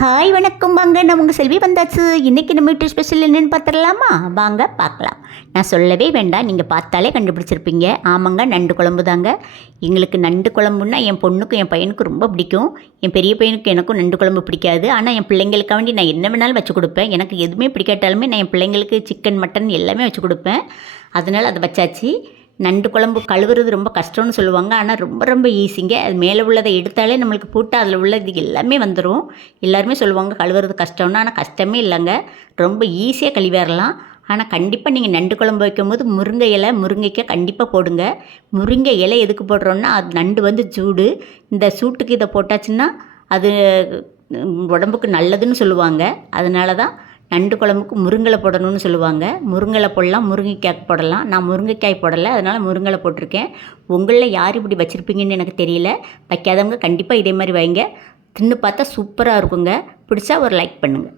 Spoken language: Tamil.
ஹாய் வணக்கம் வாங்க, நான் உங்கள் செல்வி வந்தாச்சு. இன்றைக்கி நம்ம வீட்டு ஸ்பெஷல் என்னென்னு பார்த்துடலாமா? வாங்க பார்க்கலாம். நான் சொல்லவே வேண்டாம், நீங்கள் பார்த்தாலே கண்டுபிடிச்சிருப்பீங்க. ஆமாங்க, நண்டு குழம்பு தாங்க. எங்களுக்கு நண்டு குழம்புன்னா என் பொண்ணுக்கும் என் பையனுக்கும் ரொம்ப பிடிக்கும். என் பெரிய பையனுக்கு எனக்கும் நண்டு குழம்பு பிடிக்காது. ஆனால் என் பிள்ளைங்களுக்காக வேண்டி நான் என்ன வேணாலும் வச்சு கொடுப்பேன். எனக்கு எதுவுமே பிடிக்காட்டாலுமே நான் என் பிள்ளைங்களுக்கு சிக்கன் மட்டன் எல்லாமே வச்சு கொடுப்பேன். அதனால் அதை வச்சாச்சு. நண்டு குழம்பு கழுவுறது ரொம்ப கஷ்டம்னு சொல்லுவாங்க, ஆனால் ரொம்ப ரொம்ப ஈஸிங்க. அது மேலே உள்ளதை எடுத்தாலே நம்மளுக்கு போட்டு அதில் உள்ளது எல்லாமே வந்துடும். எல்லாருமே சொல்லுவாங்க கழுவுறது கஷ்டம்னு, ஆனால் கஷ்டமே இல்லைங்க, ரொம்ப ஈஸியாக கழுவிடலாம். ஆனால் கண்டிப்பாக நீங்கள் நண்டு குழம்பு வைக்கும்போது முருங்கை இலை, முருங்கைக்காய் கண்டிப்பாக போடுங்க. முருங்கை இலை எதுக்கு போடுறோன்னா, அது நண்டு வந்து சூடு, இந்த சூட்டுக்கு இதை போட்டாச்சுன்னா அது உடம்புக்கு நல்லதுன்னு சொல்லுவாங்க. அதனால தான் நண்டு குழம்புக்கு முருங்கலை போடணும்னு சொல்லுவாங்க. முருங்கலை போடலாம், முருங்கைக்காய் போடலாம். நான் முருங்கைக்காய் போடலை, அதனால் முருங்கலை போட்டிருக்கேன். உங்களில் யார் இப்படி வச்சுருப்பீங்கன்னு எனக்கு தெரியல. வைக்காதவங்க கண்டிப்பாக இதே மாதிரி வைங்க. தின்னு பார்த்தா சூப்பராக இருக்குங்க. பிடிச்சா ஒரு லைக் பண்ணுங்கள்.